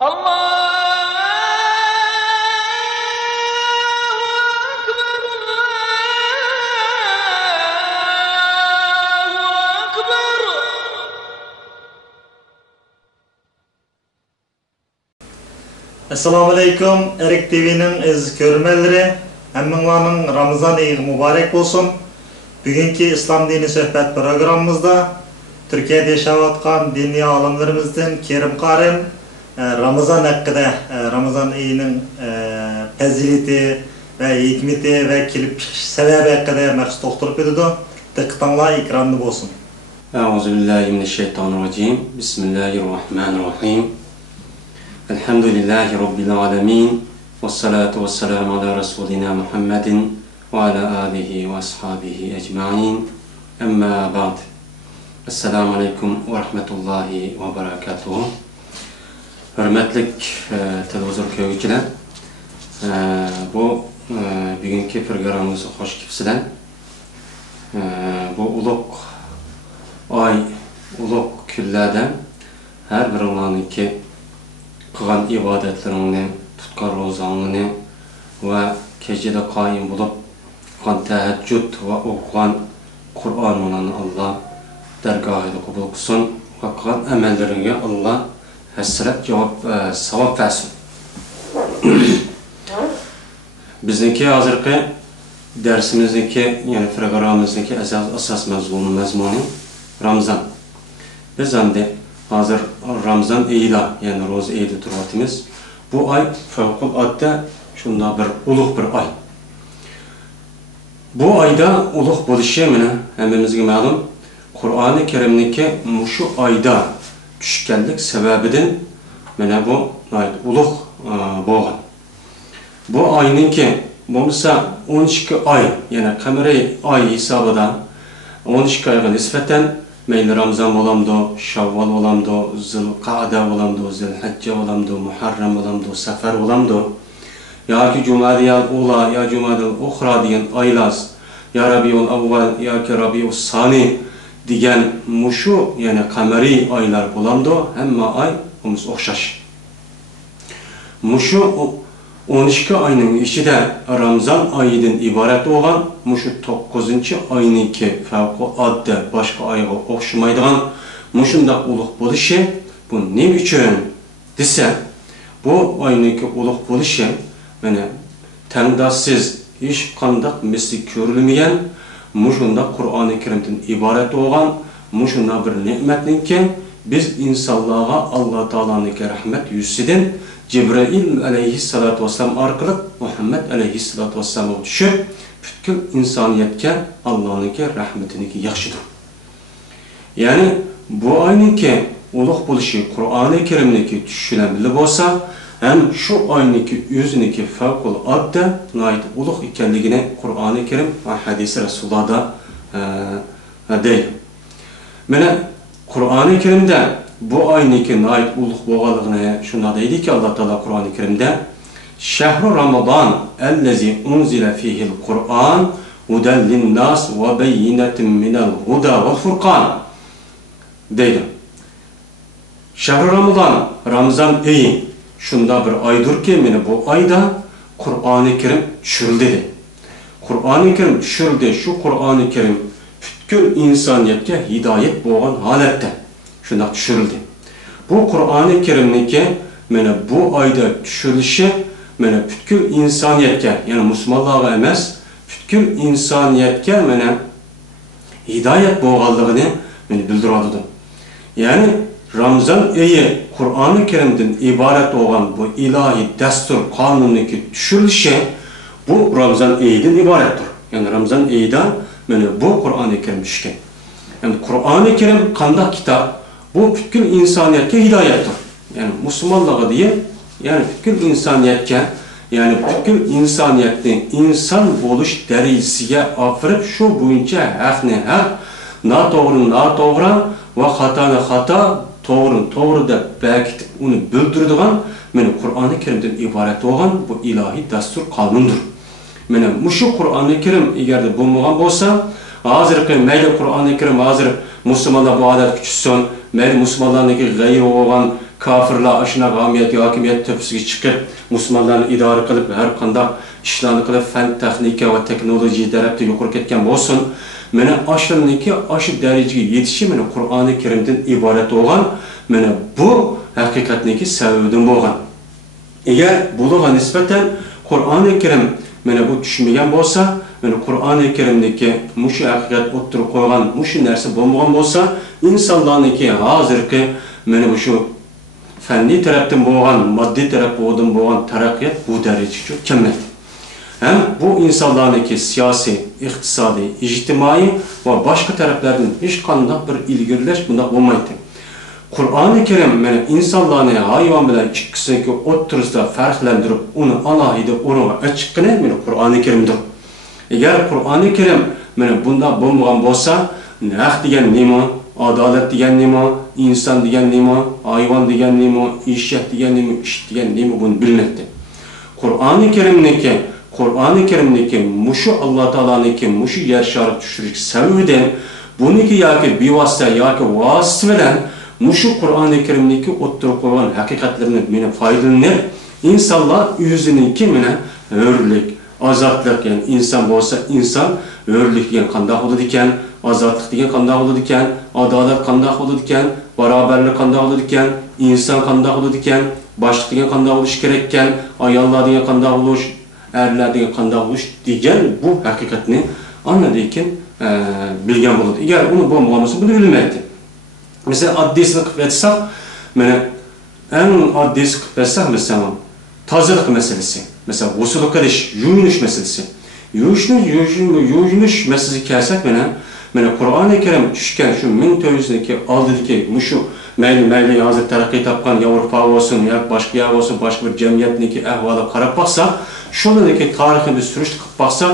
Allahu Ekber, Allahu Ekber. Assalamu alaikum, Erik TV'nin iz görmelleri, hemminlarının Ramazan ayı mübarek olsun. Bugünkü İslam dini sohbet programımızda Türkiye'de yaşayotgan dini alimlerimizden Kerim Karim Ramazan hakkında, Ramazan ayının fezileti ve hikmeti ve kelip çıkış sebebi hakkında maqsad to'xtalib o'tadi. Diqqatinglar ekranda bo'lsin. Euzubillahimineşşeytanirracim. Bismillahirrahmanirrahim. Elhamdülillahi Rabbil alemin. Vessalatu vesselamu ala Resulina Muhammedin ve ala alihi ve ashabihi ecmain. Emma ba'd. Esselamu aleyküm ve rahmetullahi ve berekatuhu. Hürmetlik televizyon köylüler. Bu bugünkü programımızı hoş kipsiler. Bu uluk ay, uluk küllerden her birinlarının ki kılan ibadetlerini, tutkan rozanlığını ve gecede kaim bulup kılan teheccüd ve okuyan Kur'an olan Allah dergahıyla kabul kılsın ve kılan emellerine Allah hasret cevap sevap versin. Bizdeki hazırki dersimizdeki yani programımızdaki esas mezmunu Ramazan. Biz de hazır Ramazan ayında yani roz ayında turvatimiz. Bu ay fevkalade şunda bir uluk bir ay. Bu ayda uluk buluşu hemimizge malum Kur'an-ı Kerim'deki şu ayda düşkenlik sebebinden bu uluk boğan. Bu ayının ki bu mesela 12 ay yani kameri ay hesabıdan 12 ayga nispeten meyli Ramazan olamdı, Şavval olamdı, Zilqa'da olamdı, Zilhicce olamdı, Muharrem olamdı, Sefer olamdı. Ya ki Cumadiyal Ula, ya Cumadiyal Ukhra diyen aylaz, ya Rabiul Avval, ya ki Rabiul Sani diyen muşu yani kameri aylar olamdı, hem ay omuz okşaş. Muşu 12 ayının içinde Ramazan ayından ibaret olan muşu 9. ayınki fevkalade başka ayga okşamaydigan muşunda uluk buluşu bu ne için dese bu ayınki uluk buluşu yani tengdassiz hiç kandak misli görülmeyen muşunda Kur'an-ı Kerim'den ibaret olan muşunda bir nimetninki biz insanlığa Allah Teala'nın rahmet yüzüden Cebrail aleyhissalatu vesselam arkalık Muhammed aleyhissalatu vesselam'a düşüp bütün insaniyetke Allah'ın rahmetini yakşıdır. Yani bu aynınki uluk buluşu Kur'an-ı Kerim'deki düşülen bile olsa hem şu aynınki yüzündeki fevkalade ait uluk ikenliğine Kur'an-ı Kerim ve hadisi Resulullah'da değil. Mene Kur'an-ı Kerim'de bu aynıki ait uluk boğalığına şunda deydi ki Allah Teala Kur'an-ı Kerim'de Şehru Ramazan ellezi unzile fihil Kur'an huden linnas ve beyinetin minel huda ve furkan deydi. Şehru Ramazan, Ramazan ayı şunda bir aydır ki bu ayda Kur'an-ı Kerim düşürüldü. Kur'an-ı Kerim düşürüldü. Şu Kur'an-ı Kerim bütün insaniyetke hidayet boğan halette şunda düşürüldü. Bu Kur'an-ı Kerim'deki bu ayda düşürülüşü bütün insaniyetke yani Müslümanlığa emez bütün insaniyetke hidayet boğallığını bildiradi. Yani Ramazan ayı Kur'an-ı Kerim'den ibaret olan bu ilahi destur kanunundaki düşürülüşü bu Ramazan ayıdan ibarettir. Yani Ramazan ayıdan bu Kur'an-ı Kerim düşken. Yani Kur'an-ı Kerim kandak kitap bu bütün insaniyetke hidayettir. Yani Müslümanlığa diye yani bütün insaniyetke yani bütün insaniyetin insan buluş derecesiye afırıp şu boyunca hakni hak, na doğru ve hatana hata, doğru da belki onu bildirdiğin Kur'an-ı Kerim'den ibaret olan bu ilahi destur kanundur. Şu Kur'an-ı Kerim eğer de bulunmayan olsa hazır meyli Kur'an-ı Kerim hazır Müslümanlar bu adet küçüsün, meyli Müslümanlardaki gayri olan kafirlar aşına gamiyet, hakimiyet tepsiga chiqib, musulmonlarni idora qilib, har qanday ishlarni qilib, fan, texnika va teknologiya tarafda yuqori ketgan bo'lsin. Mana ashirniki aşı darajaga yetishi mana Qur'oni Karimdan iborat bo'lgan. Mana bu haqiqatniki sababidan bo'lgan. Agar bularga nisbatan Qur'oni Karim mana bu tushmagan bo'lsa, mana Qur'oni Karimdagi mushu haqiqat o'ttirib qo'ygan, mushu narsa bo'lmagan bo'lsa, insonlarniki hozirgi mana shu fanniy tarafdan bo'lgan, moddiy tarafdan bo'lgan taraqqiyot bu darajaga kelmaydi. Hem bu insanlarniki siyasi, iqtisadi, ijtimai ve başka taraflardan hiç qanday bir ilgirleş bunda olmaydı. Qur'oni Karim mana insanlarni hayvon bilan ikkisini o'ttirisida farqlantirib, uni alohida o'rniga ochiqqina mana Qur'oni Karimdir. Agar Qur'oni Karim mana bunda bo'lmagan bo'lsa, haq degan nima, adolat degan nima, inson degan nima, hayvon degan nima, eshak degan nima, ish degan nima buni bilmaydi. Qur'oni Karimdagi mushu Alloh taolaniki mushu yer shariga tushirish sababidan buniki yoki bevosita yoki vosita bilan mushu Qur'oni Karimdagi o'ttirib qo'ygan haqiqatlarni meni foydalanib, insonlar o'ziniki bilan hurlik, ozodlik, ya'ni inson bo'lsa, inson hurlik degan qanday bo'ladi ekan, ozodlik degan qanday bo'ladi ekan, adolat qanday bo'ladi ekan, barobarlik qanday bo'ladi ekan, inson qanday bo'ladi ekan, boshliq degan qanday bo'lish kerak ekan, ayollar degan qanday bo'lish, erler degan qanday bo'lish degan bu haqiqatni anladıkken bilgan bo'ladi. Agar uni bo'lmagan bo'lsa, buni bilmaydi. Mesela oddiysini qilib aytsak, mana eng oddiysi qilib aytsak, mesela tozalık meselesi, mesela g'usl qilish, yuvinish meselesi. Yuvinish meselesiga kelsak, mana Qur'oni Karim tushgan shu 1400'deki oldidagi mushu mayli hozir taraqqiy topgan Yevropa olsun, yoki boshqa yer olsun, boshqa bir jamiyatniki ahvoliga qarab baksak, şuradaki tarixini sürüştük baksak,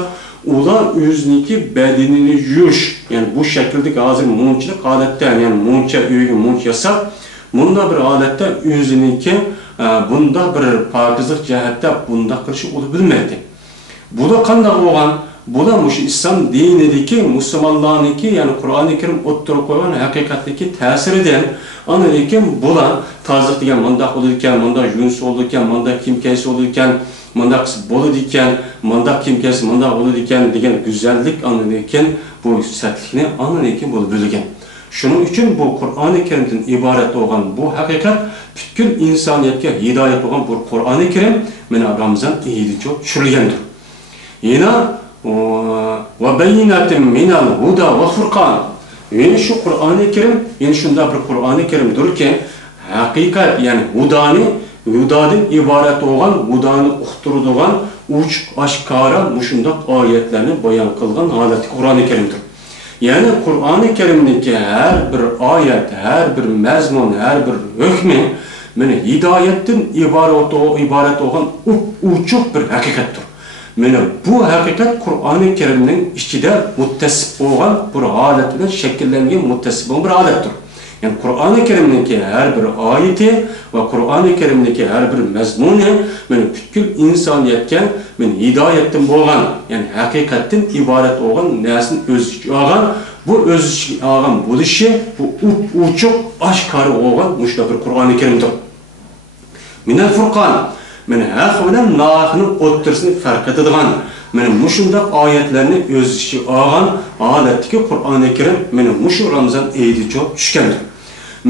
ular o'ziniki bedenini yuvish, yani bu şekilde hazır munchilik odatda, yani muncha uyga munch yasab, bunda bir odatda o'ziniki bunda bir pokizlik jihatda bunda qilishi uni bilmaydi. Bu da qanday bo'lgan? Bu da mush islom dinidagi musulmonlarniki, yani Qur'oni Karim o'ttirib qo'ygan haqiqatdagi ta'siridan, ana lekin bular tozlik degan mundaq bo'ladi ekan, mundaq yunus bo'ladi ekan, mundaq kimkasi bo'ladi ekan, mundaq bo'ladi ekan, mundaq kimkasi mundaq bo'ladi ekan degan go'zallik ana lekin bu satlikni ana lekin bo'lib bilgan. Shuning uchun bu Qur'oni Karimdan iborat bo'lgan bu haqiqat butkul insoniyatga hidoyat bo'lgan bu Qur'oni Karim mana Ramazon oyigacha tushirilgandir. Yana va bayyinatin minal huda va furqan. Yani şu Qur'oni Karim, yani shunda bir Qur'oni Karimdirki, haqiqat, yani hudadan iborat bo'lgan, hudani uqtiradigan, uchiq oshkora mushundaq oyatlarni bayon qilgan holati Qur'oni Karimdir. Yani Qur'oni Karimdagi har bir oyat, har bir mazmun, har bir hukmi mana hidoyatdan iborat bo'lgan uchiq bir haqiqatdir. Mana bu haqiqat Qur'oni Karimning ichida muttasib bo'lgan bir holat bilan shakllangan muttasib bo'lgan bir holatdir. Yani Qur'oni Karimdagi har bir oyati va Qur'oni Karimdagi har bir mazmuni mana butkul insoniyatga mana hidoyatdan bo'lgan, yani haqiqatdan iborat bo'lgan narsani o'z ichiga olgan, bu o'z ichiga olgan bo'lishi bu ochiq oshkora bo'lgan mushta bir Qur'oni Karimdir. Minal furqan, mana haq bilan nohaqning o'ttirisini farq etadigan, mana mushundaq oyatlarni o'z ichiga olgan holatdagi Qur'oni Karim mana mushu Ramazon oyigacha tushgandir.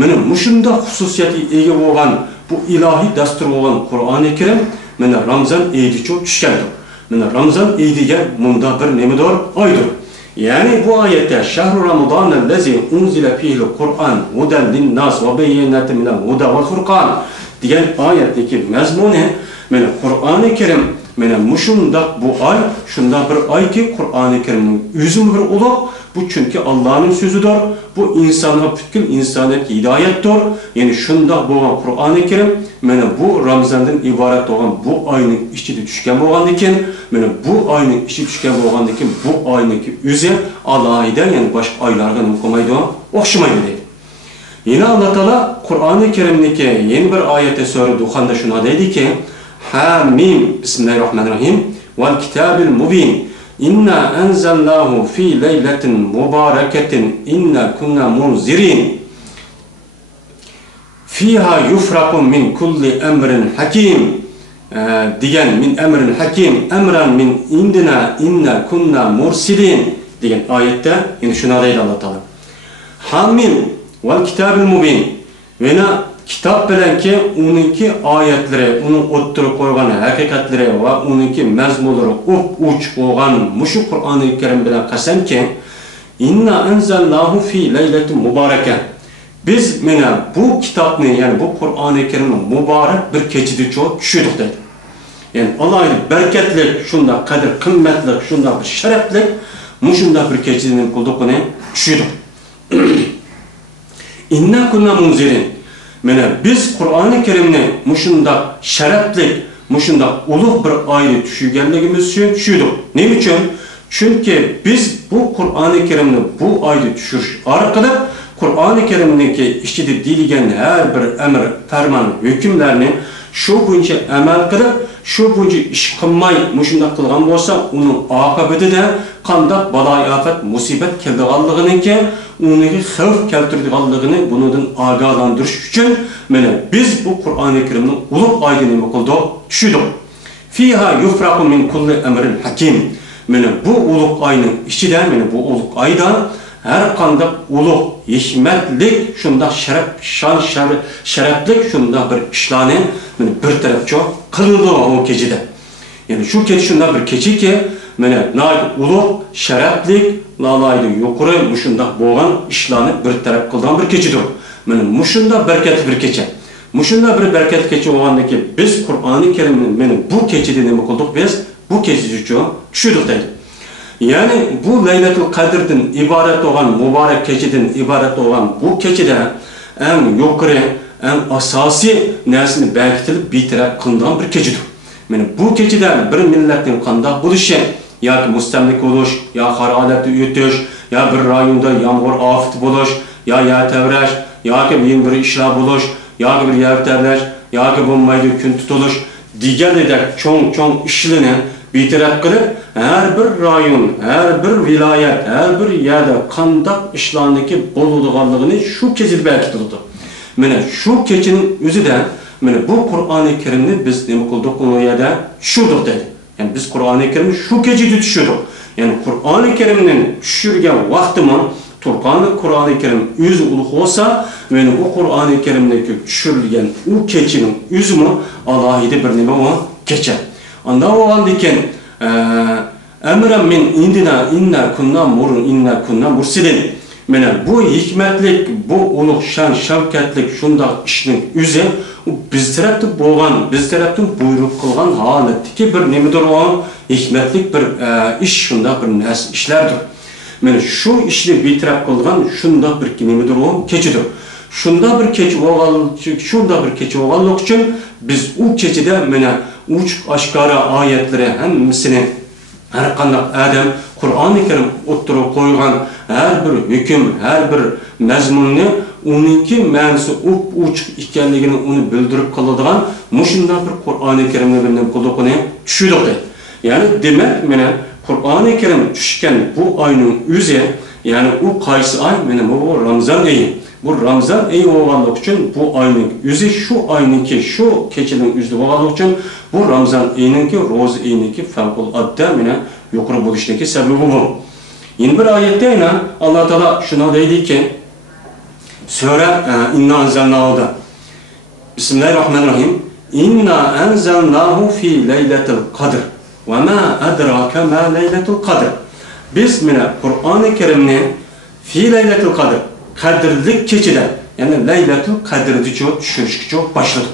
Mana mushundaq xususiyatga ega bo'lgan bu ilohiy dastur bo'lgan Qur'oni Karim mana Ramazon oyigacha tushgandir. Mana Ramazon oyiga bunda bir nimadir oydir. Yani bu ayette şahru Ramazan'ellezi unzile fihi'l Kur'an hudan lin-nas ve beyyinatin minel huda vel furqan degan oyattagi mazmuni mana Qur'oni Karim mana mushundaq bu ay shunda bir ayki Qur'oni Karimning o'zi bir ulug', bu chunki Allohning so'zidir. Bu insonga butkul insoniyatga hidoyatdir. Ya'ni shundaq bo'lgan Qur'oni Karim mana bu Ramazondan iborat bo'lgan bu oyning ichida tushgan bo'lgandan, mana bu oyning ichida tushgan bo'lgandan bu oyning o'zi alohida, ya'ni boshqa oylarga nima qilmaydi, o'xshamaydi deydi. Yine Allah Teala Qur'oni Karimdagi yeni bir oyatda sura Duxonda shuna deydiki: Hamim Bismillahirrahmanirrahim vel kitabil mubin inna anzalnahu fi leyletin mubarakatin inna kunna munzirin fiha yufraqu min kulli emrin hakim degan min emrin hakim emran min indina inna kunna mursilin degan oyatda endi shuni deydi Alloh taolo. Hamim val kitabil mubin. Vena kitap bilenki onunki ayetlere, onun oturup koygan hakikatleri ve onunki mezmunları uç olan muşu Kur'an-ı Kerim bilen kasem ki inna enzellahu fi leyletin mübareke. Biz mena bu kitabını yani bu Kur'an-ı Kerim'in mübarek bir keçidi çok düşürdük dedi. Yani Allah'ın bereketlik, şunda kadir, kıymetlik, şunda bir şereflik, muşunda bir keçidinin kuldukunu düşürdük. İnna kunna munzirin. Mene biz Kur'an-ı Kerim'ni muşunda şereflik, muşunda uluq bir ayrı düşürgenligimiz için düşürdük. Ne için? Çünkü biz bu Kur'an-ı Kerim'ni bu ayrı düşürüş arkada Kur'an-ı Kerim'deki işçide deyilgen her bir emir, ferman, hükümlerini şu boyunca emel kılıp, şu boyunca iş kılmay muşunda kılgan olsa, onun akıbeti de kandak, balay, afet, musibet keldiğallığının ki, onunki xavf keltirdiğallığını bunun agalandırış için, biz bu Kur'an-ı Kerim'in uluq aydınımı kıldık, düşürdük. Fiha yufraqu min kulli emrin hakim. Bu uluq ayının içinde, bu uluq aydan, her kandak uluq, hikmetlik, şunda şereflik, şunda bir işlani bir taraf çok kılındı o keçide. Yani şu keçi şunda bir keçi ki, uluq, şereflik, lalaydı yukarı, muşunda boğan işlani bir taraf kıldan bir keçidir. Muşunda bereket bir keçi. Muşunda bir bereket keçi olandı ki, biz Kur'an-ı Kerim'in bu keçide ne kıldık biz? Bu keçi çok düşürdük dedi. Yani bu Leyletul Kadir'den ibaret olan, mübarek keçiden ibaret olan bu keçide en yukarı, en asasi nesini belirtilip bir taraf kılınan bir keçidir. Bu keçiden bir milletin kanda buluşu, ya ki müstemlik oluş, ya hararetli ütüş, ya bir rayonda yağmur afet buluş, ya yatevreş, ya ki bir işler buluş, ya ki bir yevterleş, ya ki bombaydı gün tutuluş, diğer dedek çok işlenen bir taraf kılıp, her bir rayon, her bir vilayet, her bir yerde kandak işlerindeki boluluğallığını şu keçid belki tutuldu. Şu keçinin özü de, bu Kur'an-ı Kerim'ni biz ne kıldık onu yerde düşürdük dedi. Yani biz Kur'an-ı Kerim'i şu keçidi düşürdük. Yani Kur'an-ı Kerim'in düşürgen vaktimi, Kur'an-ı Kerim yüzü uluq olsa, o Kur'an-ı Kerim'deki düşürülgen o keçinin yüzümü Allah'ıydı bir neme o keçer. Anda o haldiken emren min indina inna kunna mursilin. Bu hikmetlik, bu uluq, şan, şevketlik, şunda işinin yüzü biz taraftan boğan, biz taraftan buyruk kılgan haletdeki bir nemidir o hikmetlik bir iş, şunda bir işlerdir. Şu işini bir taraf kılgan, şunda bir nemidir o keçidir. Şunda bir keçi oğallık için biz o keçide uç aşkara ayetleri hemsini her kandak Adem Kur'an-ı Kerim oturup koygan her bir hüküm, her bir mezmununu onunki mənisi uç ikenligini onu bildirip kalıdığan muşunda bir Kur'an-ı Kerim'le bilinen kulluğunu düşürdük deydi. Yani demek Kur'an-ı Kerim düşken bu ayının yüze yani o kaysı ay bu Ramazan ayı. Bu Ramazan ayı oğanlık için bu ayının yüzü şu ayınınki şu keçinin yüzü oğanlık için bu Ramazan ayınınki roz ayınınki fevkuladde yukarı buluştaki sebebi bu. Yeni bir ayette yine Allah Teala şuna dedi ki Sure İnna enzelnâhu'da Bismillahirrahmanirrahim İnna enzelnâhu fi leyletil kadr ve ma edrake ma leyletul kadr. Biz Kur'an-ı Kerim'ni fi leyletil kadr kadirlik keçide yani leyletul kadr'di çok düşürüşki çok başladı.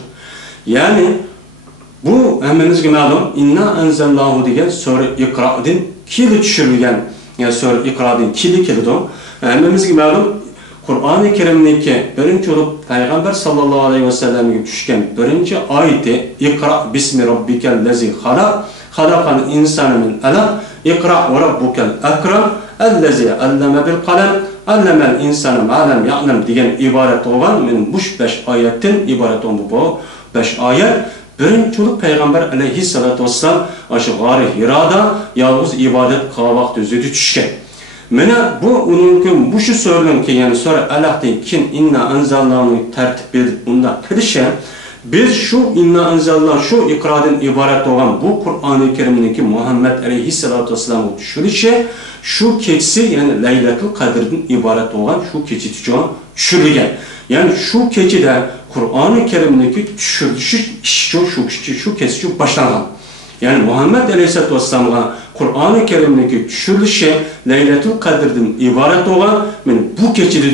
Yani bu hemimizge malum inna enzelnâhu degen Sure İkra'dan kili düşürülgen yani Sure İkra'dan kili o. Hemimizge malum Kur'an-ı Kerim'deki birinci olup Peygamber sallallahu aleyhi ve sellem'e düşken birinci ayeti İkra bismi rabbikellezi halak halakan insanı min alaq İkra ve rabbukel ekram ellezi alleme bil kalem allemel insanı ma'lem ya'lem degen ibaret olan bu 5 ayetten ibaret olan bu 5 ayet birinci olup Peygamber aleyhissalatu vesselam aşı gari Hira'da yalnız ibadet kavakt özüdü düşken. Mana bu onun bu şu so'ralgan kelgan so'ra alaqdan keyin inna anzalnahu tartib berib unda qilishga biz şu inna anzalna şu iqrodan iborat bo'lgan bu Qur'oni Karimniki Muhammad alayhissalatu vassalam tushirishi şu kechasi ya'ni Laylatul Qadrdan iborat bo'lgan şu kecha tushirilgan. Ya'ni şu kechada Qur'oni Karimniki tushirilishi şu kecha boshlangan. Yani Muhammed Aleyhisselatü Vesselam'a Kur'an-ı Kerim'deki düşürülüşü Laylatul Qadr'dan ibaret olan bu keçide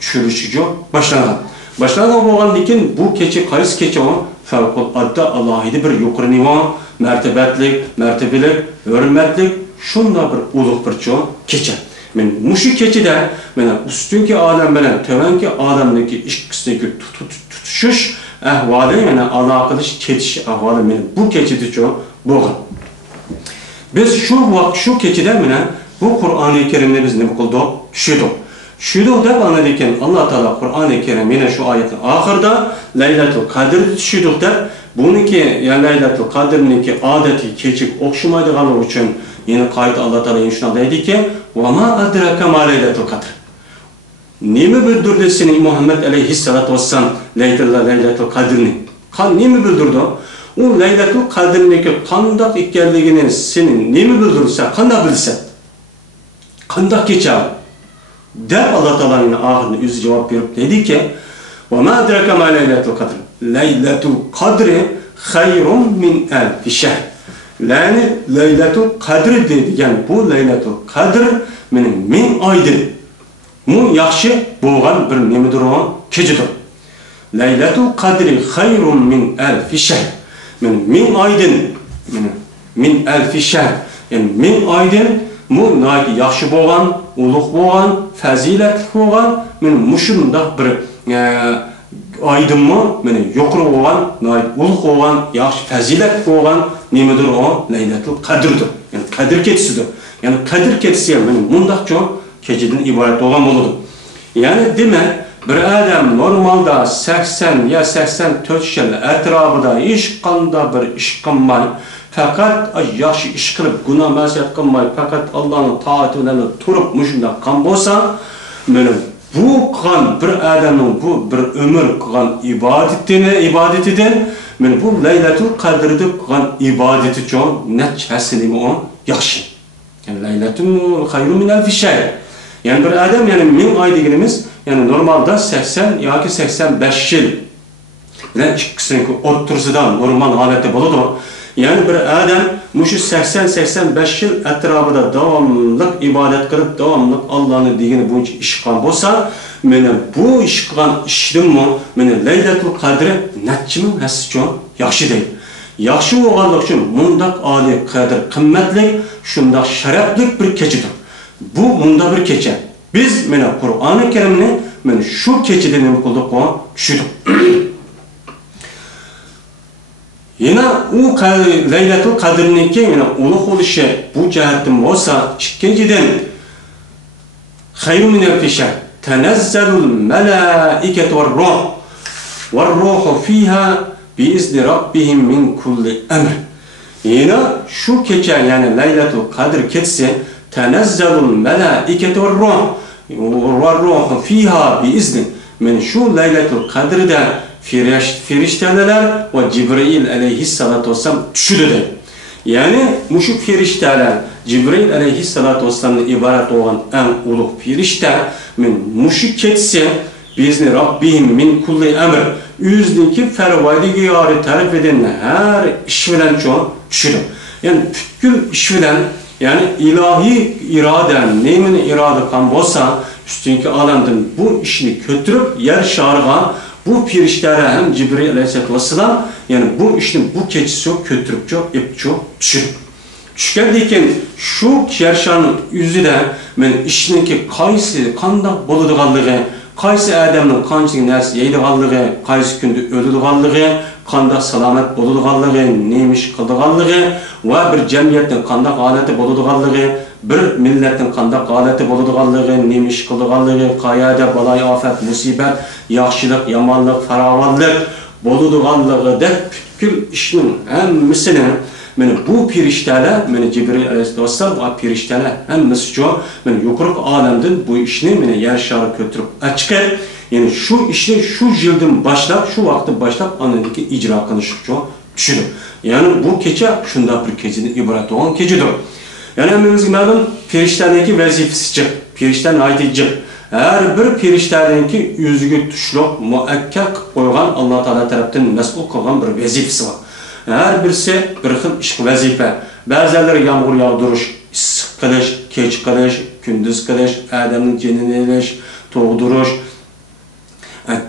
düşürülüşü başlanan. Başlanan olan dikin bu keçi qaysi keçi o favqulodda alohida bir yuqori nivo, mertebelik, hurmatlik, shunday bir ulug' bir kecha. Men mushu kechida mana ustunki odam bilan tovanki odamniki ikkisidagi tutishish ahvoli, mana aloqalish ketish ahvoli men bu kechida bo'lgan. Biz şu keçide mana bu Qur'oni Karimni biz nima qildik? Tushirdik. Tushirdik deb anladik Allah Taala Qur'oni Karim mana shu oyatning oxirida Laylatul Qadr tushirdik deb buniki yani Laylatul Qadrniki odatiy kechik o'xshamaydiganligi uchun yine qayta Allah Taala shunday deydiki: "Va ma adraka ma Laylatul Qadr." Nima bildirdi seni Muhammed aleyhissalatu vesselam Laylatul Qadrni? Nima bildirdi? O Laylatul Qadrniki qanday ekanligini senin nima bildirsa, qanday bilsa? Qanday kecha? Deb Allah Taola'nın ahirinde o'zi javob berib dediki: "Va ma adraka ma Laylatul Qadr." Laylatul Qadri khayrun min alf shahr. Yani Laylatul Qadr deydigan bu Laylatul Qadr mening 1000 oydir. Bu yaxshi bo'lgan bir nimadir o kechadir. Laylatul Qadri khayrun min alf shahr. Men 1000 oydan min alf shahr. Yani 1000 oydan bu yaxshi bo'lgan, ulug' bo'lgan, fazilatli bo'lgan, men mushunda bir oydinmi, meni yuqori bo'lgan, ulug' bo'lgan, yaxshi fazilatli bo'lgan nimadir o Laylatul Qadrdir. Yani Qadr kechasidir. Yani Qadr kechasi men mundaqcha kechadan iborat bo'lgan bo'ladi. Yani demek bir adam normalda 80 ya 84 yıl etrafında iş qanda bir iş qilmay, fakat yaxshi ish qilib günah ma'siyat qilmay, fakat Allah'ın taatini turib mushunda qan bo'lsa, mana bu qan bir adamning bu bir ömür qilgan ibadetidan men bu Laylatul Qadrda qilgan ibadeti uchun nechasini o yaxshi. Yani Laylatul xayrun min alf shahr. Yani bir adam yani 1000 oy deganimiz yani normalda 80 yoki 85 yil bilan ikkisini o'rtasidan normal holatda bo'ladi. Yani bir adam mushu 80-85 yil atrofida davomli ibodat qilib, davomli Allohning degani bo'yicha ish qilgan bo'lsa, meni bu ish qilgan ishimni meni Laylatul Qadr nechimi hasi uchun yaxshi deydi. Yaxshi bo'lganligi uchun mundaq oliy qadr, qimmatli, shundoq sharafli bir kechadir. Bu munda bir kecha. Biz mana Qur'oni Karimni mana shu kechada nima qildik o tushirdik. Yana u Laylatul Qadrniki yana ulug' bo'lishi bu jihatdan bo'lsa, ikkinchidan khayrun min alf shahr tanazzalul malaikatu war-ruhu fiha bi izni rabbihim min kulli amr. Yana şu kecha yani Laylatul Qadr kechasi tanazzalul malaikatu war-ruhu fiha bi izni. Men şu Laylatul Qadrda Ferişteler ve Cibril aleyhissalatu vesselam düşürdü. Yani muşu ferişteler Cibril aleyhissalatu vesselam'ın ibaret olan en ulug' ferişte men muşu ketse bizni Rabbihim min kulli emr yüzdeki fervaydiga yori tarif eden her iş bilen düşürdü. Yani bütün iş bilen yani ilahi iraden neymini irade kan bolsa üstünki alemden bu işini götürüp yer şarığa bu firiştlere hem Cibril aleyhisselatü vesselam yani bu işin bu keçisi götürüp düşürüp. Düşkendeyken şu yerşanın yüzü de men işinki qaysi qanday bo'ladiganligi, qaysi adamning qanchalik narsa yeydiganligi, qaysi kunda o'ladiganligi, qanday salomat bo'ladiganligi, nima ish qiladiganligi va bir jamiyatning qanday holati bo'ladiganligi, bir millatning qanday holati bo'ladiganligi, nima ish qiladiganligi, qayerda balay ofat, musibat, yaxshilik, yomonlik, farovonlik bo'ladiganligi deb butkul ishning hammasini Meni bu perişteler, meni Cibril Aleyhisselam bu perişteler hemmesi çoğu, meni yukarı alemden bu işini meni yer şarı götürüp açık. Yani şu işini şu yıldan başlap, şu vakti başlap anındaki icra kılışık çoğu düşünün. Yani bu gece şunda bir gecenin ibaret olan gecedir. Yani hemimizin malum periştelerdeki vazifesi çık, perişten aydıcı. Her bir periştelerdeki yüzüge tuşluk, muakkak koygan Allah Teala tarafından mesul kılgan bir vazifesi var. Her birisi bir xil iş vazife. Bazıları yağmur yağdırış, issiq qilish, kech qilish, kunduz qilish, adamning jinini elish, tug'dirish.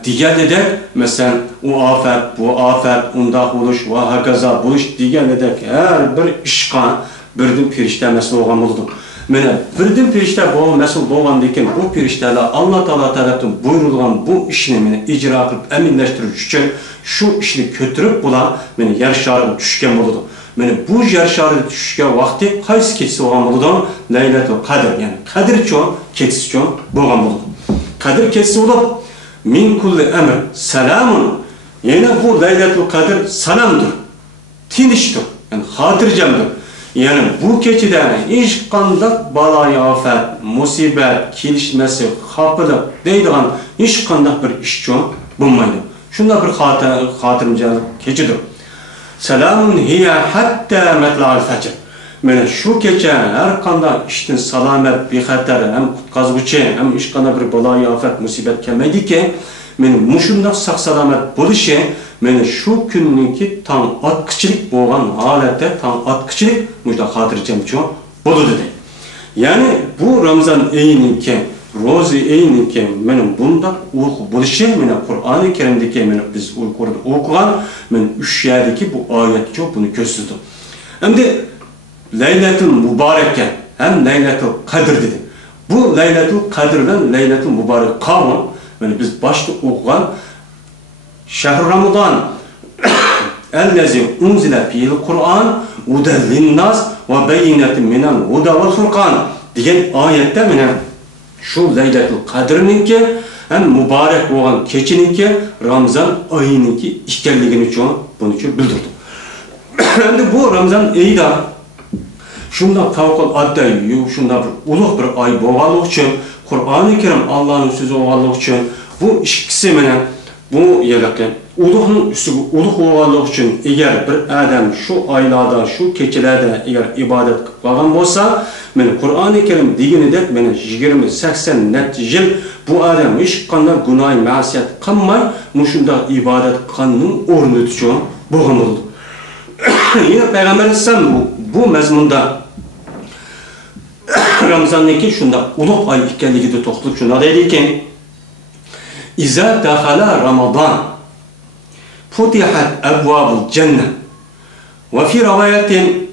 Diğerleri mesela o afet, bu afet, unda buluş, ve hakaza buluş diğerleri her bir işkan birden perişte mesul olgan buldu. Mene birden perişte bu mesul olgan diken bu perişteler Allah Teala tarafından buyurulgan bu işini mene icra kılıp eminleştiriş için şu işini götürüp bulan mene yer şarı düşken buldu. Mene bu yer şarı düşken vakti kaysi keçisi olgan buldu? Leyletul Kadir yani Kadir çoğun keçisi çoğun olgan buldu. Kadir keçisi olup min kulli emr selamun yine bu Leyletul Kadir salamdır. Tiniştir. Yani hatircemdir. Yani bu keçide hiç kandak balaya afet, musibet, kilişmesi, kapılık deydiğen hiç kandak bir iş çoğun bulmaydı. Şunda bir hatırımcalık keçidir. Selamun hiye hatta metla'l fecr. Mene şu keçe her kanda işten salamet, bir hatar, hem kutkazgıcı, hem iş kanda bir balaya afet, musibet kelmeydi ki mene muşunda sak salamet buluşu mene şu gününki tam atkıçılık boğan halette tam atkıçılık mujda hatırcam çoğun bolu dedi. Yani bu Ramazan eyininki, Rozi eyininki benim bunda uyku buluşu mene Kur'an-ı Kerim'deki mene biz uykuda okuyan mene üç yerdeki bu ayet çok bunu gösterdi. Hem de Leyletul Mübareke hem Leyletul Kadir dedi. Bu Leyletul Kadir'den Leyletul Mübarek kavram yani biz başta okuyan Şehr-i Ramazan ellezî unzile fîhil Kur'an huden linnâs ve beyyinetin minel huda vel furkan diyen ayette mine şu Leyletul Kadir'ninki hem mübarek olan keçininki Ramazan ayınınki işkelliğini çoğun bunun için bildirdi. Şimdi bu Ramazan ayı da şunda fevkalade şunda bir uluk bir ay boğalık için Kur'an-ı Kerim Allah'ın sözü boğalık için bu ikisi mine bu yerlerde uluğun üstü uluğ olganlık için eğer bir adam şu aylarda şu keçelerde eğer ibadet kılgan olsa men Kur'an-ı Kerim degeni de men 20-80 net yıl bu adam hiç qanday günah ma'siyat qilmay muşunda ibadet qilganning o'rni tushun bo'lgan bo'ldi. Yine Peygamber Aleyhisselam bu mezmunda Ramazan'daki şunda uluq ay ekanligida to'xtalib shunda deydikan İza dakhala Ramazan futihat abwabul cennet ve fi rivayetin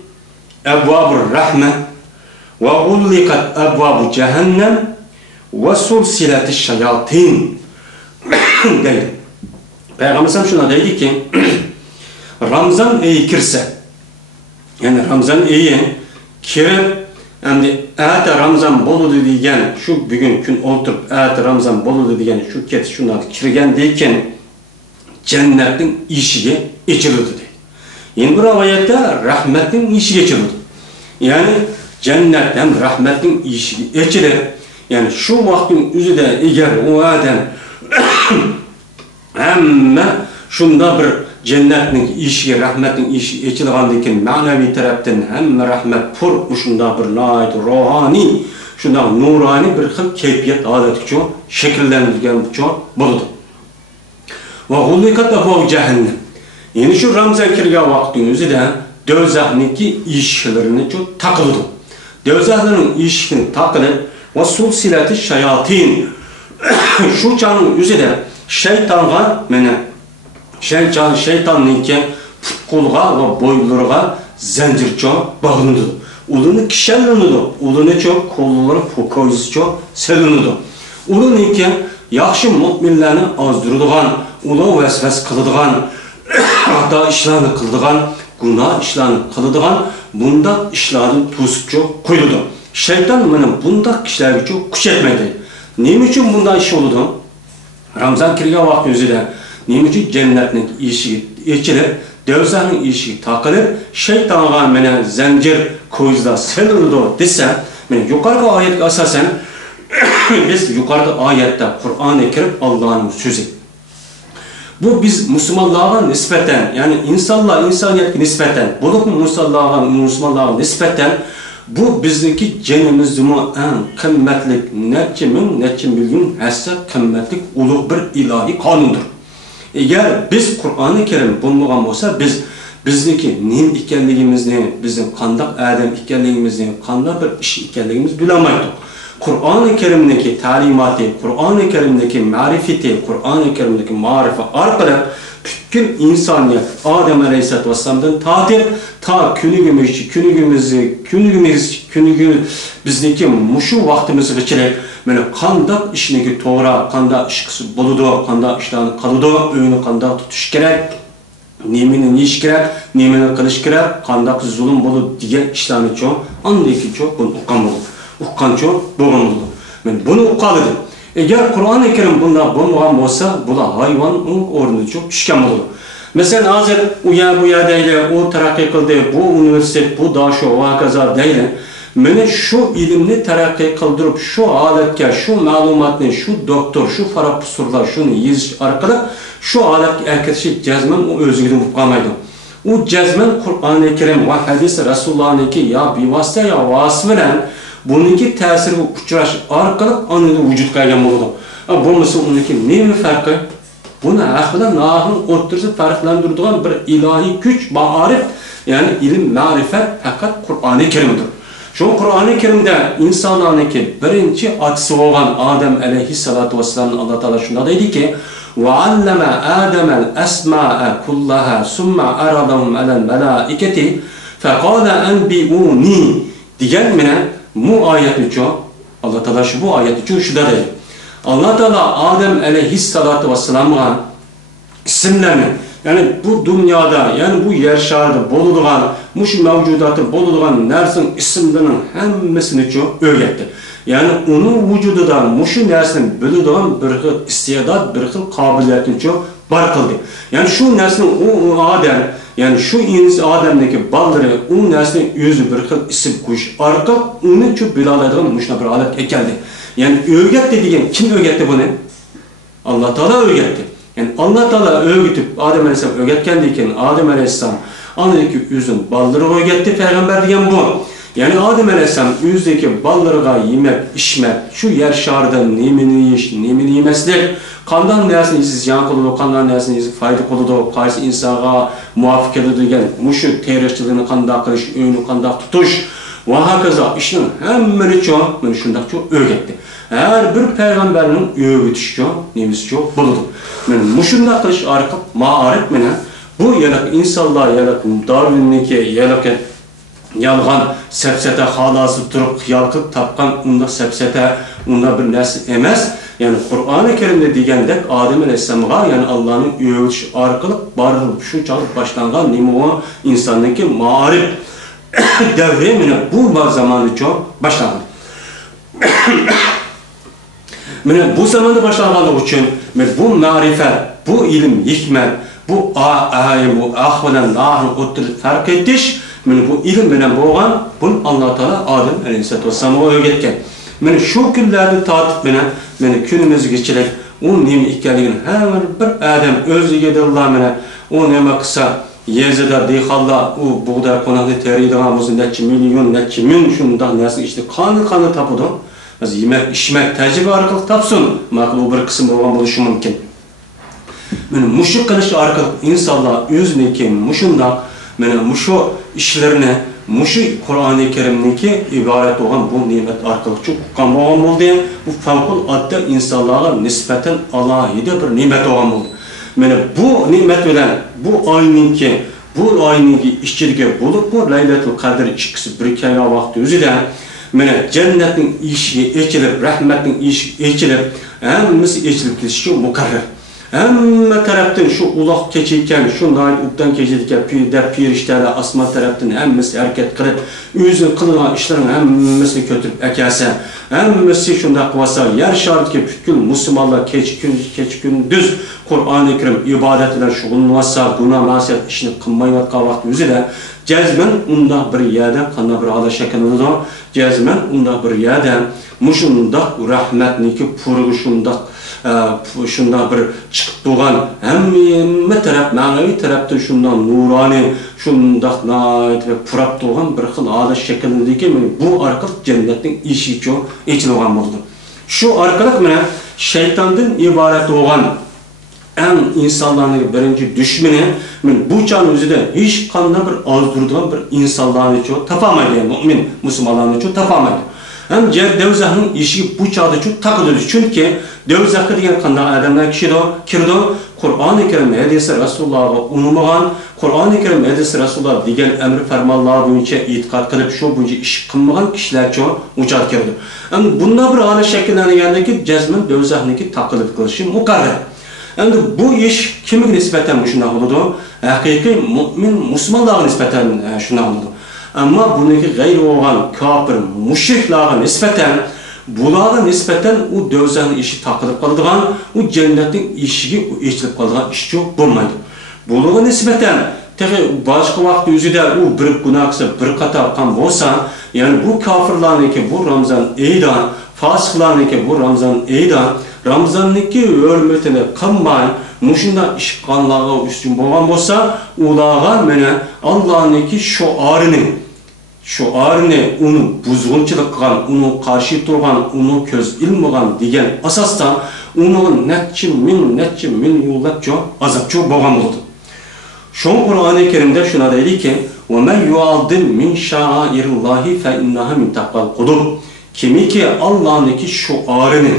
abwabur rahme ve ulliqat abwabu cehennem ve sulsilatiş şeyatin deydi. Peygamber Aleyhisselam şuna deydi ki Ramazan ayı kirse yani Ramazan ayı kirip endi ata Ramazan boludu degan şu bugün kun o'tirib ata Ramazan boludu degan şu ket shundan kirgan deyken cennetning eshigi ochiladi deydi. Endi bir rivoyatda rahmatning eshigi ochiladi. Yani cennetten rahmatning eshigi ochilib, yani şu vaqtning o'zida eğer o adam hamma shunda bir cennetning eshigi, rahmatning eshigi ochilgandan keyin ma'naviy tarafdan hamma rahmat pur shunda bir noit ruhoniy, shunda nuroniy bir xil kayfiyat holat uchun shakllangan uchun bo'ladi. Va g'ulliqat abwab jahannam. Yani şu Ramazan kirgan vaqtning o'zida do'zaxniki eshiklarini taqildi. Do'zaxning eshigini taqilib va sulsilati shayatin şu canın o'zida shaytonga mana şeytanninki putqulga ve boylarga zanjircho bağlandı. Ulunu kişenlandı. Ulunu çok kolları fokoyuz çok selinidi. Uluniki yaxşı mu'minlarni azdırıdığan, ulu vesves kılıdığan, hata işlerini kılıdığan, günah işlerini kılıdığan, bunda işlerini tusup çok koyuldu. Şeytan benim bunda kişilerge çok kuş etmedi. Neyim için bunda iş oldu? Ramazan kirgan vaqt o'zida nima uchun jannatning eshigi ochilib Dövzahın işi takılır, şeytana mene zincir koyuzda serildi dese, yukarıda ayet asasen biz yukarıda ayette Kur'an-ı Kerim Allah'ın sözü. Bu biz Müslümanlığa nispeten, yani insaniyetke nispeten, bulup Müslümanlığa nispeten bu bizdeki cenimizin en kıymetlik, neçe milyon hisse kıymetlik uluq bir ilahi kanundur. Eğer biz Kur'an-ı Kerim bulmagan olsa bizdeki neyim ikenligimizni, bizim qandaq adam ikenligimizni, qandaq bir iş ikenligimizni bilamaydık. Kur'an-ı Kerim'deki talimatı, Kur'an-ı Kerim'deki marifeti, Kur'an-ı Kerim'deki marife arkarak bütün insaniyet Adem Aleyhisselatü Vesselam'dan ta günümüz bizdeki muşu vaktimizi geçirek qandaq işineki toğra, qandaq işkisi boludu, qandaq işlerini kalıdu, öğünü qandaq tutuş gerek, nemini yeyiş gerek, nemini kılış gerek, qandaq zulüm bolu diye işlerini çok, andaki çok bunu uqqan bolu. Uqqan çok boğun bolu. Bunu uqqalıdı. Eğer Kur'an-ı Kerim bunda bulmagan olsa, bula hayvan ornu çok düşken bolu. Mesela hazır bu ya değil, o terakki kıldı, bu üniversitet, bu da şu, o kaza değil. Mene şu ilimni terakki kıldırıp, şu aletke, şu malumatni, şu doktor, şu farapsurlar, şunu yeziş arkalık, şu aletke erketişi cezmen o özgürlüğünü uqqamaydı. O cezmen Kur'an-ı Kerim ve hadis Resulullah'ın ki ya bivasıta ya vasıfıren bununki tesiri uçuraş arkalık anını vücudka gelgen oldu. Bu mesela onunki ne mi farkı? Bunu ahıda nahın otursa farklandırdığın bir ilahi güç, ma'arif, yani ilim, marifet fakat Kur'an-ı Kerim'dir. Şu Kur'an-ı Kerim'de insanların ki birinci atısı olan Adem Aleyhisselatü Vesselam'ın Allah Teala şunda dedi ki وَعَلَّمَ آدَمَ الْأَسْمَاءَ كُلَّهَا ثُمَّ عَرَضَهُمْ عَلَى الْمَلَائِكَةِ فَقَالَ أَنْبِئُونِي diyen mine bu ayeti çok Allah Teala şu bu ayeti çok şuda dedi. Allah Teala Adem Aleyhisselatü Vesselam'a isimlerini yani bu dünyada, yani bu yer şarida boluduğan, muş mevcudatı boluduğan nersin isimlerinin hemmesini çok öğretti. Yani onun vücudunda muşu nersinin bölüduğan bir xil istiyadat, bir xil kabiliyetini çok bar kıldı. Yani şu nersinin o Adem, yani şu Adem'deki balları, o nersinin yüzü bir xil isim koyuş. Arka onu çok bilaladığın muşuna bir alet ekeldi. Yani öğretti dediğin kim öğretti bunu? Allah Teala öğretti. Yani Allah Teala öğretip Adem Aleyhisselam öğretkendiyken Adem Aleyhisselam anındaki yüzün balları öğretti peygamber diyen bu. Yani Adem Aleyhisselam yüzdeki ballarına yemek, içmek, şu yer şardan nemini yiyiş, nemini yemeslik, kandan neyesini yiyiz, yan koludu, kandan neyesini yiyiz, fayda koludu, kaysi insana muvafık edilen, muşu terörçülüğünü kanda kılış, öğünü kanda tutuş, ve hakaza işin hemmeni çok, şundak çok öğretti. Her bir peygamberinin öğretişi çok, nemisi çok buludu. Muşunda kılış arka ma'arif mene, bu yalak insanlar, yalak Darwin'deki, yalak yalgan, sepsete halası durup, yalkıp tapkan, onda sepsete, onda bir nesli emez. Yani Kur'an-ı Kerim'de degендek Adem Aleyhisselam'a, yani Allah'ın öğretişi arkalık, barılıp, şu çalıp başlangan nimo insandaki ma'arif devreye bu zamanı çok başlandı. Bu zamanda başlandığı için bu marifet, bu ilim, hikmet, bu ahvadan nahın oturup fark ettiş, bu ilim bilen boğan, bunu Allah Teala Adem Aleyhisselatü Vesselam'a öğretken. Şu günlerde tatip bilen, günümüzü geçirek, onun nemi ikkaligini hemen bir adam özlüğe Allah o neme kısa, Yezede deyxalla, o buğday konaklı teriydiğen olsun, neçi milyon şundan nesin işte kanı tapudu. Yemek, içmek, tecrübe arkalık tapsın. Makul o bir kısım olan buluşu mümkün. Muşu kılıç arkalık insanlar yüzündeki muşunda, muşu işlerine, muşu Kur'an-ı Kerim'deki ibaret olan bu nimet arkalık çok kanboğan oldu. Bu fevkalade insanlara nispeten Allah'ide bir nimet olan oldu. Bu nimet bilen, bu aynınki işçilikle bulup bu Laylatul Kadr işkisi bir kayna vakti özüden cennetin işi eçilip, rahmetin işi eçilip, hemmisi eçilip geçişi mukarrer. Hemme taraftan şu ulaq keçiyken, şu nail uptan keçiyken, pir işlerle asma taraftan hemmisi hareket kılıp, özün kılınan işlerin hemmisi götürüp ekelse, hemmisi şunda kıvasa, yer şartki bütün Müslümanlar keçi gündüz Qur'oni Karim ibodat bilan shug'ullansa, gunoh ma'siyat ishni qilmayotgan vaqt o'zida jazman unda bir yerda qanday bir holat shakllanadi, jazman unda bir yerda mushundoq rahmatniki purg'i shundoq bir chiqib turgan hamma taraf ma'naviy tarafdan shundoq nuroniy shundoq purab turgan bir xil holat shakllanadiki, bu orqali jannatning eshigi ochilgan bo'ldi. Shu orqali mana shaytondan iborat bo'lgan eng insonlarning birinchi dushmani bu chon o'zida hech qanday bir ozdiradigan bir insonlarni topolmaydi, mu'min musulmonlarni topolmaydi. Hem devzahning eshigi bu chog'da taqiladi. Chunki devzahga degan qanday odamlar kirdi? Qur'oni Karim hadisi Rasulullohga unmagan, Qur'oni Karim hadisi Rasululloh degan amr farmonlar bo'yicha e'tiqod qilib, shu bo'yicha ish qilmagan kishilar uchun kirdi. Endi bunda bir holat shakllangandaki jazman devzahniki taqilib qilishi muqarrar. Endi bu ish kimga nisbatan shunday bo'ladi? Haqiqiy mu'min musulmonlarga nisbatan shunday bo'ladi. Ama buniki gayri olan kafir, müşriklarga nispeten, bularga nispeten o dövzanın işi takılıp kalıdığan, o cennetin işi içilip kalıdığan iş çok bulmaydı. Bularga nispeten, başka vakti üzüde o bir günahsa, bir kata kan olsa, yani bu kafirlarınki bu Ramazan eydan, fasıklarınki bu Ramazan eydan, Ramazan'niki hürmetine kanmayın, muşunda iş kanlığa üstün boğan olsa, ulağa mene Allah'ınki şuarını, onu buzgunçılık kılan, onu karşı durgan, onu köz ilmigan diyen asastan, onu netçi min yollar azap boğan oldu. Şu Kur'an-ı Kerim'de şuna dedi ki, وَمَنْ يُعَظِّمْ مِنْ شَعَائِرِ اللّٰهِ فَاِنَّهَا مِنْ تَقْوَى الْقُلُوبِ Kimi ki Allah'ınki şuarını,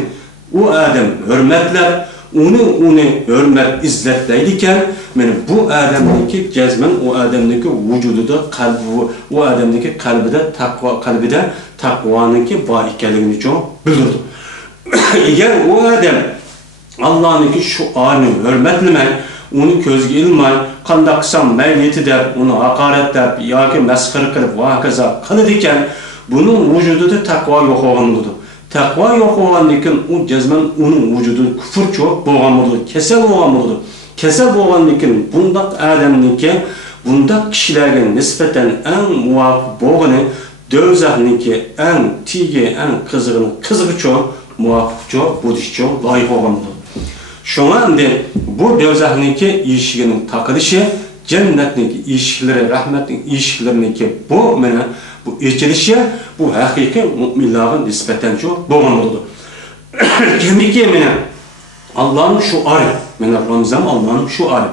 o adam hürmetler, onu hürmet izletleydiken, bu adamdaki cezmen, o adamdaki vücududa, o adamdaki kalbide takvanınki baikeliğini bildirdi. Eğer o adam Allah'ınki şuarını hürmetlemey, onu közge ilmay, kandaksan meyliyeti der, onu hakaret der, yaki meskır kılıp, vakaza kılıdiken, bunun vücududa takva yok olmalıdır. Takva yok olanlıkın o cezmen onun vücudu küfür çok boğanmalıdır, kesel boğanmalıdır. Kesel boğanlıkın bundak adamlıkı, bundak kişilerine nispeten en muvafı boğanı, dövzahlıkı en tigi, en kızığı çok, muvafı çok, budiş çok, layık olmalıdır. Şu anda bu dövzahlıkı ilişkinin takılışı, cennetlik ilişkileri, rahmetlik ilişkilerindeki bu içilişi, bu hakiki müminlerin nispeten çok boğanmalıdır. Kimiki Allah'ın şuarı, Ramazan Allah'ın şuarı.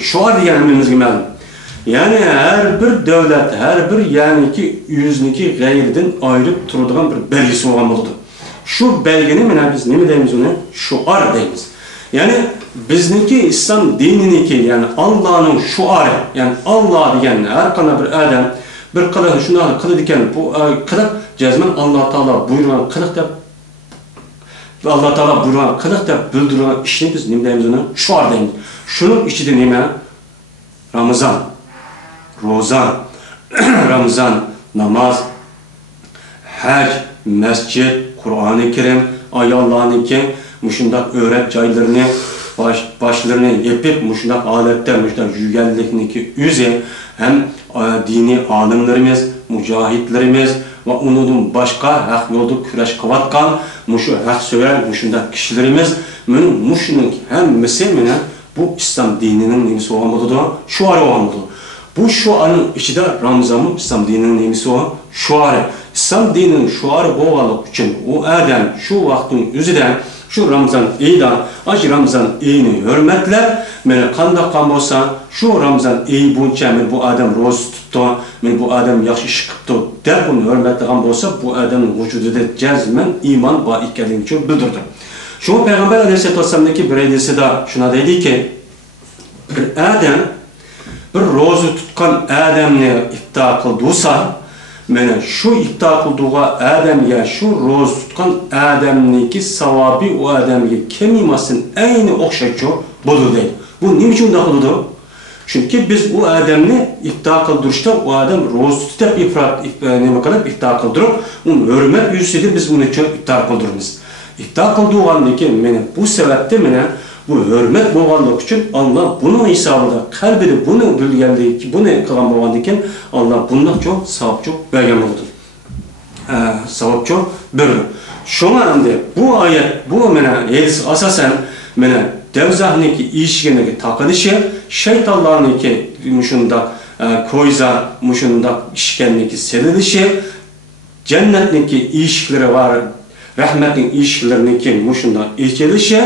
Şuar diyenimiz gibi yani her bir devlet, her bir yüzniki gayriden ayrıp durduğun bir belgesi olmalıdır. Şu belgeni biz ne deyimiz onu? Şuar deyimiz. Yani bizdeki İslam dinindeki yani Allah'ın şuarı, yani Allah diyen her kanı bir adam bir kılığı şuna kılığı diken bu kılık cezmen Allah Teala buyuran kılık da Allah Teala buyuran kılık da bildiren işini biz ne deyimiz onu? Şuar deyimiz. Şunun içi de ne? Ramazan, Rozan, Ramazan, namaz, hac, mescid, Kur'an-ı Kerim, Allah'ınki muşundak öğret caylarını, başlarını yapıp muşundak aletler, muşundak yügellikniki üze hem dini alimlerimiz, mücahitlerimiz ve onun başka hak yolda küreş kıvatkan, muşu hak söyleyen muşundak kişilerimiz, muşunun hem meselmine bu İslam dininin nemisi olmalıdır, şuarı olmalıdır. Bu şuarın içinde Ramazan'ın İslam dininin nemisi olan şuarı. İslam dininin şuarı boğalık için o adam şu vaktin üzerinden şu Ramazan eydan, aç Ramazan eyini hürmetler, kanda kan olsa şu Ramazan eyi bunca bu adam roz tuttu, bu adam yaxşı iş kıptı der bunu hürmetli kan olsa bu adamın vücudu da cezmen iman va ikkelin için bildirdi. Şu Peygamber Aleyhisselatü Vesselam'daki bir hadisi de şuna dedi ki bir adam bir rozu tutkan adamını iftihar kıldıysa şu iftihar kıldığı adamya şu roz tutkan adamniki savabı o adamya kemimasın aynı okşayıcı budur değil. Bu ne için dağılıdır? Çünkü biz o adamını iftihar kıldırışta o adam roz tutup iftihar kıldırıp onun hürmet yüzüyle biz bunu için iftihar kıldırırız. İftihar kıldığı andaki bu sebepte bu hürmet bo'lganligi uchun Allah bunun hesabida qalbida buni bilganligi, buni qilgan bo'lgandan keyin Allah bundan çok savab çok bergan bo'ldi. Savab çok berdi. Şuna endi bu ayet, bu mena hadis asasen mena devzahniki işigindeki takılışı, şeytanlarniki muşunda koyza, muşunda işkenliki serilişi, cennetniki işikleri var, rahmetlik işiklerindeki muşunda içilişi,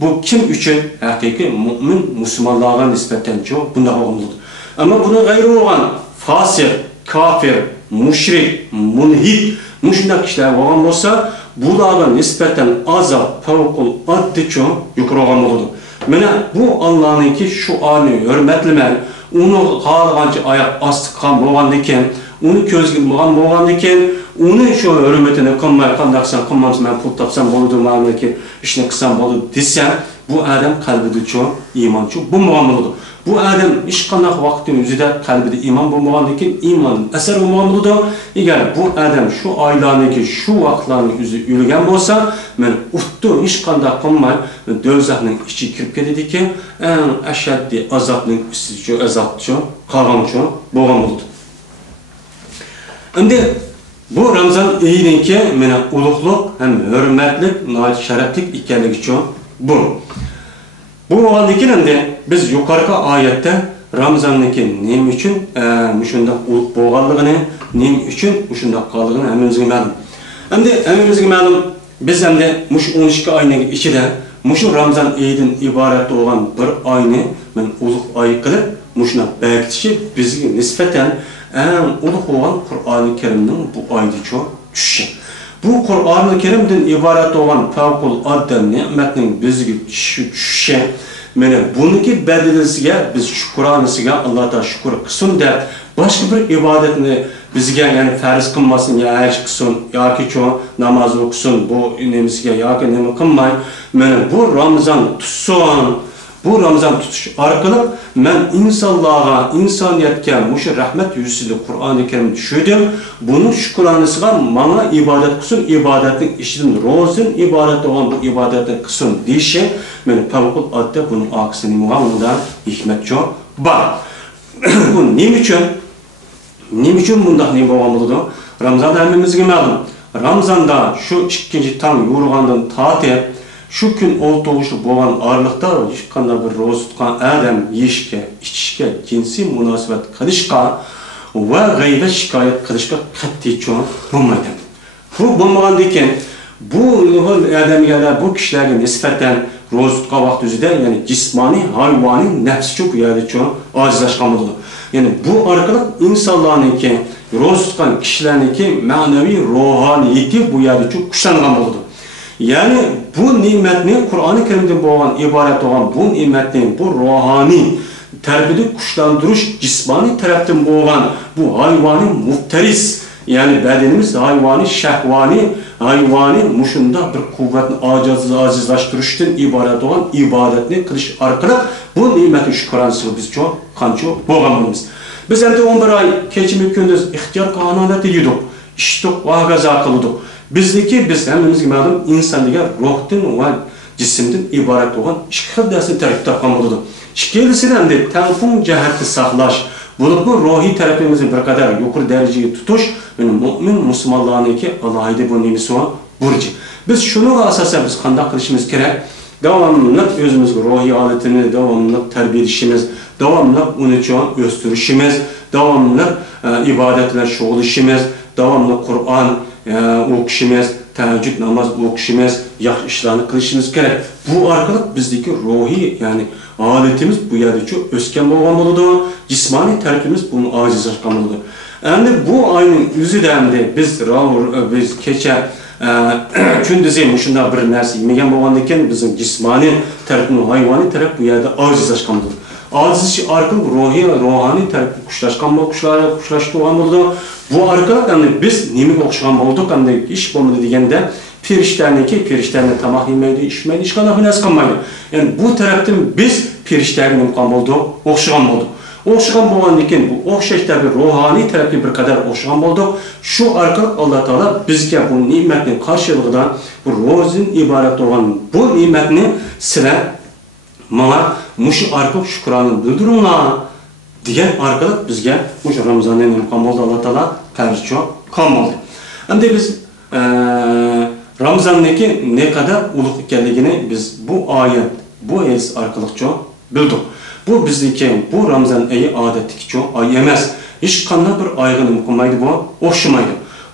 bu kim için? Hakiki mümin, Müslümanlığa nispeten çok bunda olmalıdır. Ama bunu gayrı olan fasir, kafir, müşrik, munhid, muşunda kişiler olan olsa, bularga nispeten azap, favqul addi çok yukarı olmalıdır. Mene bu Allah'ınki şu anı hürmetlimen, onu qalğanca ayak astı kan bolğandiken, onu közgil bolğandiken, onu şu hürmetine qılmay qandaqsan qılmamsın, men pul tapsam boludu, ma'lumki ishni qilsam boludu desem, bu adam qalbida çok iman çok bulmaganlıdır. Bu adam iş qanaq vaqtın özüde qalbida iman bulmagandan keyin imanın əsər olmaganlıdır. Eğer bu adam şu aylarniki, şu vaqtlarning özü ölgen bolsa, men uttu iş qanaq qılmay dözahning içi kirib ketadi ki, en ashaddiy azapning üstü azapçı qalğançı bolganlıdır. Endi bu Ramazan ayiniki mena uluqluq hem hürmetlik, şereflik ekanligi uchun bu. Bu olgandan keyin biz yuqorqi oyatda Ramazanniki nima uchun shunday uluq bo'lganligini, nima uchun shunday qolganligini hammamizga ma'lum. Endi hammamizga ma'lum, biz endi mush 12 oyning ichida mush Ramazan oyidan iborat bo'lgan bir oyni men uluq oy qilib, mushuna bekitishi bizga nisbatan eng uluq bo'lgan Qur'oni Karimning bu oyda tushishi. Bu Qur'oni Karimdan iborat bo'lgan favqulodda ne'matning bizga tushishi, mana buniki badalisiga biz shukronasiga Alloh taolo shukr qilsin deb boshqa bir ibodatni bizga yani farz qilmasin, ya haj qilsin yoki namoz o'qisin, bu nemisiga yoki nima qilmay, mana bu Ramazon tutsin. Bu Ramazan tutuş arkalık men insanlığa, insaniyetke muşu rahmet yüzüyle Kur'an-ı Kerim düşürdüm. Bunun şükranısıga bana ibadet kısın, ibadetin işinin rozun, ibadet olan bu ibadetin kısın deyişe, men favqul adda bunun aksini muhammadan hikmet çok var. Bu neyim için bundan neyim olmalıdır? Ramazan emrimizge ma'lum. Ramazanda şu ikinci tam yo'rg'andan tatib şu gün oltoğuşlu boğan ağırlıkta çıkanlar bir roz tutkan adam yiyişke, içişke, cinsi münasebet kılışka ve gayret şikayet kılışka katli çoğun bulmaydı. Bu bulmadan deyken bu adamlar, bu kişilerin nispeten roz tutkan vakti üzerinde yani cismani, hayvani, nefsi çok yerde çoğun acizlaşkanlıdır. Yani bu arkalık insanların ki roz tutkan kişilerin ki manevi, ruhaniyeti bu yerde çok kuşlanganlıdır. Yani bu nimetni Kur'an-ı Kerim'den boğan, ibaret olan bu nimetni, bu ruhani terbiyede kuşlandırış, cismani taraftan boğan bu hayvani mufteris, yani bedenimiz hayvani, şehvani, hayvani muşunda bir kuvvetini acizlaştırıştan ibaret olan ibadetini kılış arkalık bu nimetin şükransı biz çok kanço boğanımız. Biz hem de 11 ay keçimi gündüz ihtiyar kanaleti yedik, iştik, vagaza kıldık. Bizdeki biz hemimizge ma'lum insonga ruhdan va jismdan iborat bo'lgan ikki xil darsni tarkib topgan bo'ladi. Ikkilisini ham tanfun jihatda saqlash, bo'lib bu ruhiy tarafimizni bir qadar yuqori darajaga tutish, mu'min musulmonlarniki alohida bu nimasi va burji. Biz shunga asosan biz qanday qilishimiz kerak? Davomli o'zimizga ruhiy holatini davomli tarbiyalashimiz, davomli uni o'stirishimiz, davomli ibodatlar shug'ullashimiz, davomli Qur'on o'qishimiz, tahajjud namoz o'qishimiz, yaxshi ishlarni qilishimiz kerak. Bu orqali bizdagi ruhiy, ya'ni holatimiz bu yerda o'sgan bo'lgan bo'ladi, jismoniy tarkibimiz buni ojizlashgan bo'ladi. Endi bu oyning o'zida endi biz kecha kunduzi shunday bir narsa yegan bo'lgandan keyin bizning jismoniy tarkibimiz, hayvoniy taraf bu yerda ojizlashgan bo'ladi. Aziz arqıl ruhani tarafı kuşlaştırgan oldu. Bu arqıl yani biz nemi okşagan olduk, yani iş bulmadı degende perişlerini tamah yemeydi, içmeydi, iş kadar hünes kalmaydı. Yani bu taraftan biz perişlerini mümkün oldu, okşagan olduk. Okşagan bolgan eken bu okşaşlar bir ruhani tarafı bir kadar okşagan olduk. Şu arqıl Allah Teala bizge bu nimetinin karşılığından bu rozun ibaret olan bu nimetini size Mana muşu arka şükranı bildirinlar diyen arkalık bizge muşu Ramazan'ın imkan oldu Allah Teala karşı kam oldu. Hem de biz Ramazan'daki ne kadar uluk ekanligini biz bu ayet, bu ayet arkalıkça bildik. Bu bizdeki bu Ramazan ayı adetdeki ay emas. Hiç qanday bir ayğını mıqılmaydı bu, oxşamaydı.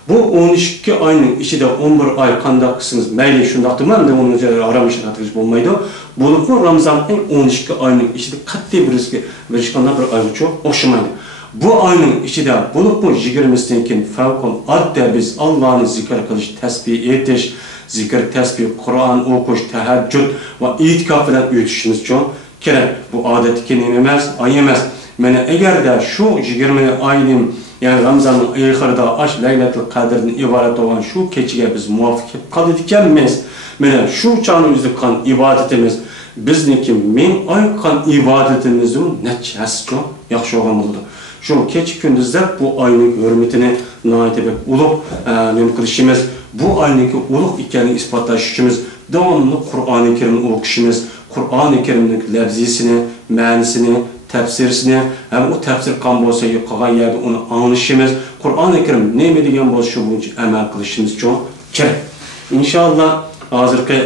Bu 12 ayının içinde 11 ay qanday qısınız, meyli şundaqdır mı, de onun üzerine aramışlık atılış olmaydı. Bu Ramazan'ın 12 ayının içinde qattiq bir qanday bir ayğıça oxşamaydı. Bu ayının içinde bu 20'sinden keyin favqulodda biz Allah'ını zikr qilish, tasbih etish, zikr, tasbih, Qur'on o'qish, tahajjud va itikaf bilan o'tishimiz uchun kerak. Bu adetdeki nima emas, ay emas. Mana agarda şu 20 ayning, yani Ramazan'ın ahirida ash Laylatul Qadrdan iborat bo'lgan shu kechaga biz muvofiq qilib ekanmiz. Mana shu chog'imizda qilgan ibodatimiz bizniki ming oy qilgan ibodatimizning natijasi yaxshi bo'lgan bo'ldi. Şu kecha kunduzda bu ayning hurmatini nihoyatda ulug' nima qilishimiz, bu ayning ulug' ekanini isbotlash uchun davomli Qur'oni Karimni o'qishimiz, Qur'oni Karimning lafzisini, ma'nisini, tafsirisini, hem o tafsir qan bo'lsa, qolgan yerda uni anglashimiz, Qur'oni Karim nima degan bo'lsa shu bo'yicha amal qilishimiz uchun kerak. İnşallah hozirgi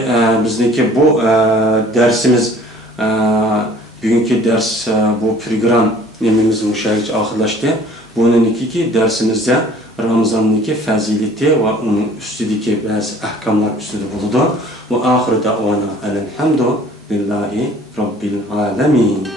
bizniki bu dersimiz, bugungi ders bu program nemimiz müşahit ahırlaştı. Bunun iki dersimizde Ramazan'daki fazileti ve onun üstündeki bazı ahkamlar üstünde bulundu. Ve ahir davana elhamdülillahi rabbil alemin.